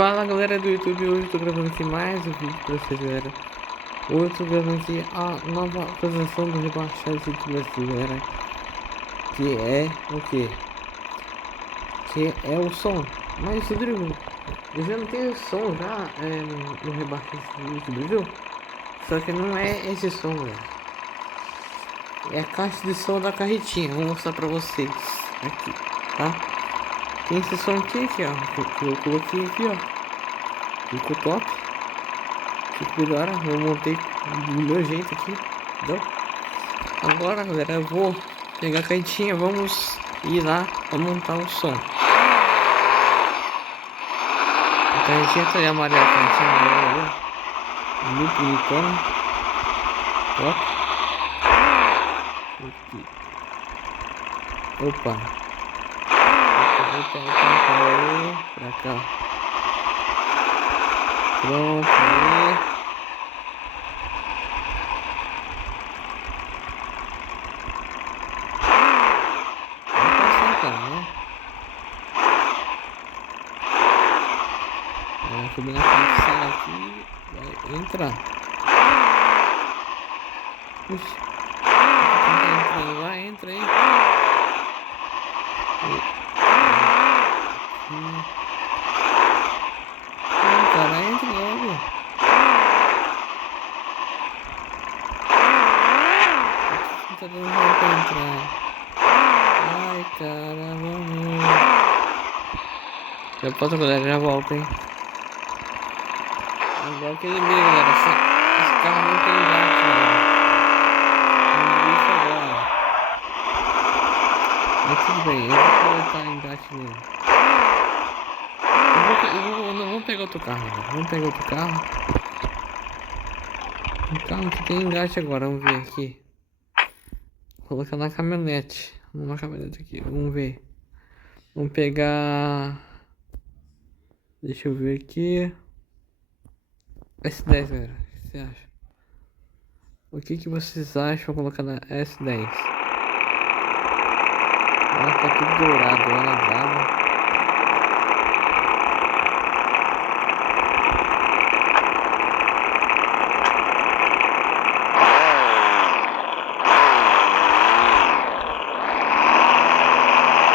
Fala galera do YouTube, hoje eu tô gravando aqui mais um vídeo pra vocês, galera. Hoje eu tô gravando aqui a nova atualização do Rebaixado do Brasil, galera. Que é o quê? Que é o som. Mas Rodrigo, eu já não tenho som já no Rebaixado do Brasil. Só que não é esse som, galera. É a caixa de som da carretinha. Vou mostrar pra vocês aqui, tá? Tem esse som aqui, ó. Que eu coloquei aqui, ó. Ficou top. Ficou da hora. Eu montei do meu jeito aqui. Entendeu? Agora, galera, eu vou pegar a caixinha. Vamos ir lá pra montar o som. A caixinha tá ali amarela. A caixinha amarela. Muito bonitona. Top. Aqui. Opa. Opa. Pra cá. Pronto. Vamos subir na frente, sai aqui, vai entrar. Puxa, vai, entra aí. Cara, entra logo. Não tá dando jeito pra entrar. Ai, cara, vamos. Já posso, galera, já volto, hein. Agora que ele briga, galera. Esse carro não tem engate, galera. Isso agora. Mas tudo bem, eu vou colocar engate nele. Vamos pegar outro carro, galera. Vamos pegar outro carro. Um carro que tem engate agora, vamos ver aqui. Vou colocar na caminhonete. Uma caminhonete aqui, vamos ver. Vamos pegar. Deixa eu ver aqui. S10, galera. O que você acha? O que vocês acham colocar na S10? Ela tá tudo dourado, ela brava.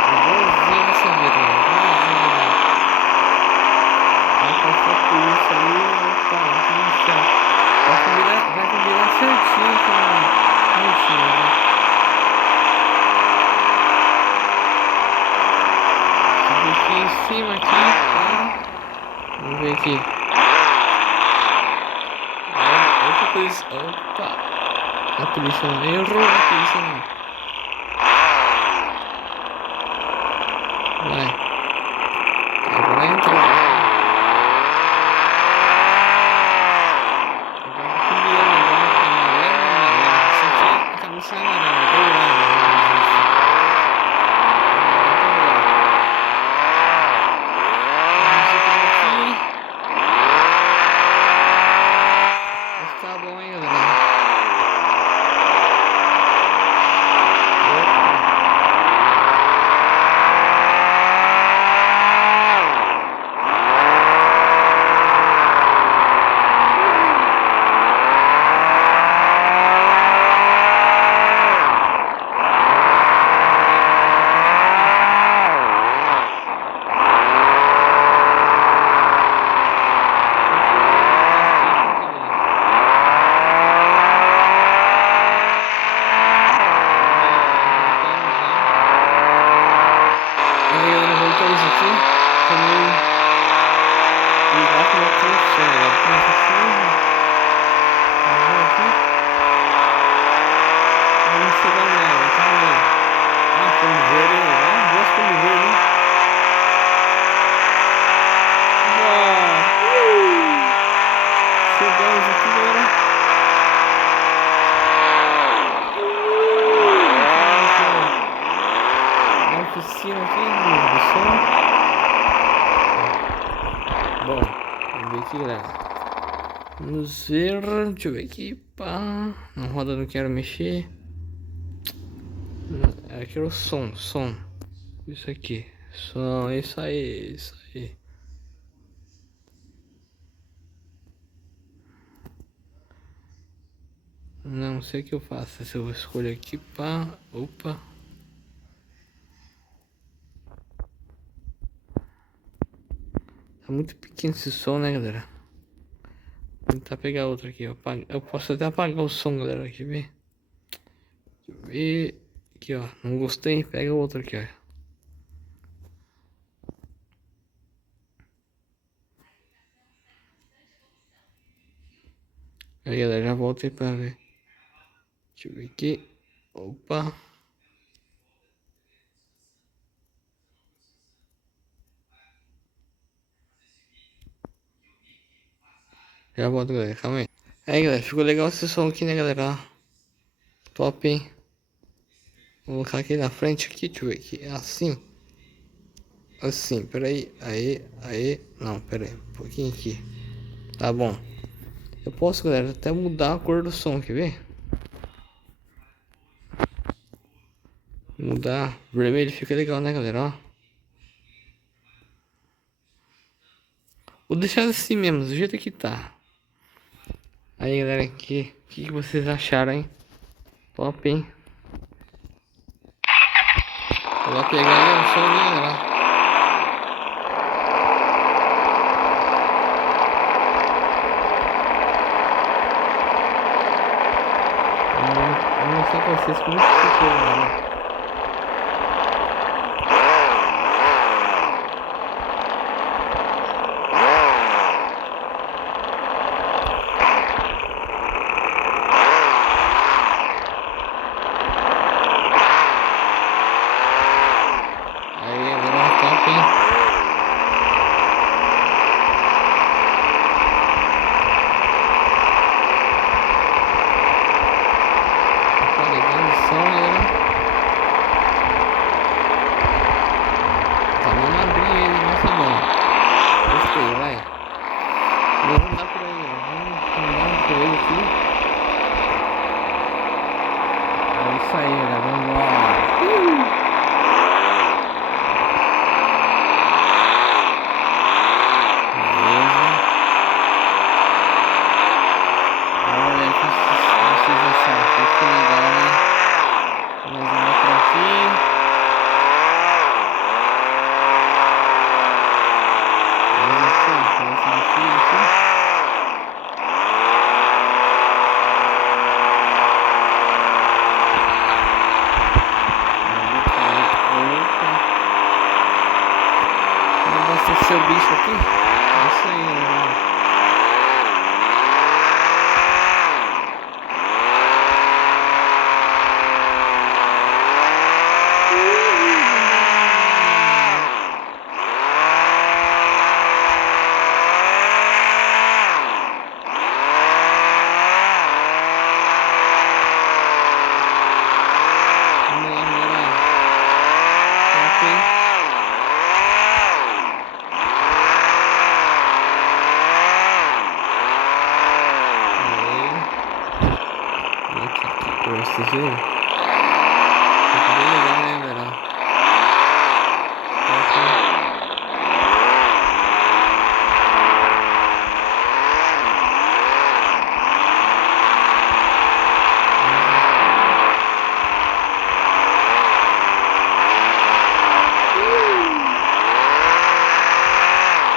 Igualzinho essa vida, igualzinho. Vai passar por isso aí, opa, vai combinar certinho com o time, né? Subir aqui em cima aqui, tá? Vamos ver aqui. Opa, polícia. Opa. A polícia não errou, a polícia não. Vai. Agora entrou. Agora combinando agora amarelo. Isso aqui acabou sendo amarelo, dourado. Tá bom, hein, galera? Aí, galera, voltamos aqui. Também ligar com o som, galera. Começa assim. Vamos aqui. Vamos chegar nela, calma aí. Ah, como ver, hein? Ah, gosto como ver, hein? Chegamos aqui, galera. Na oficina aqui do som. Bom, vamos ver aqui, galera. Vamos ver. Deixa eu ver aqui. Pá. Na roda não quero mexer. Aqui é o som. Isso aqui. Som, isso aí. Não sei o que eu faço. Se eu escolho aqui, pá. Opa. Tá muito pequeno esse som, né, galera? Vou tentar pegar outro aqui, ó. Eu posso até apagar o som, galera. Quer ver? Deixa eu ver. Aqui, ó. Não gostei? Pega outro aqui, ó. Aí, galera, já voltei pra ver. Deixa eu ver aqui. Opa. Já volto, galera. Calma aí. Aí, galera. Ficou legal esse som aqui, né, galera? Top, hein? Vou colocar aqui na frente aqui. Deixa eu ver aqui. Assim. Assim. Peraí. Aí. Não, peraí. Um pouquinho aqui. Tá bom. Eu posso, galera, até mudar a cor do som. Quer ver? Mudar. Vermelho fica legal, né, galera? Ó. Vou deixar assim mesmo, do jeito que tá. Aí, galera, aqui, o que vocês acharam, hein? Top, hein? Vou lá pegar aí o som, né, galera? Vou mostrar pra vocês como ficou, galera. Aí, galera, top, hein? Legal o som, galera. Tá uma madrinha aí, nossa, bom. Gostei, vai. Vamos andar por aí, galera. Vamos andar por ele aqui. É isso aí, galera. Vamos lá. Beleza. Olha aí o que vocês acharam. Ficou legal, né? Vamos andar por aqui. Seu bicho aqui, é isso aí, né? Vamos lá, galera. Top, hein? Vocês viram? Ficou bem legal, né, galera?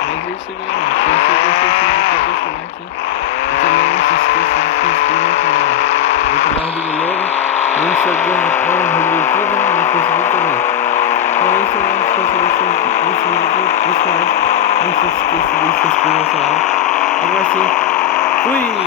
Mas é isso, galera. Se você gostou desse vídeo, deixa o like. E também não se esqueça de se inscrever no canal. No canal Rodrigo Louro, no Instagram, Rodrigo Fuda, no Facebook também. Então é isso, galera. Se você gostou desse vídeo, não se esqueça de se inscrever no canal. Agora sim, fui!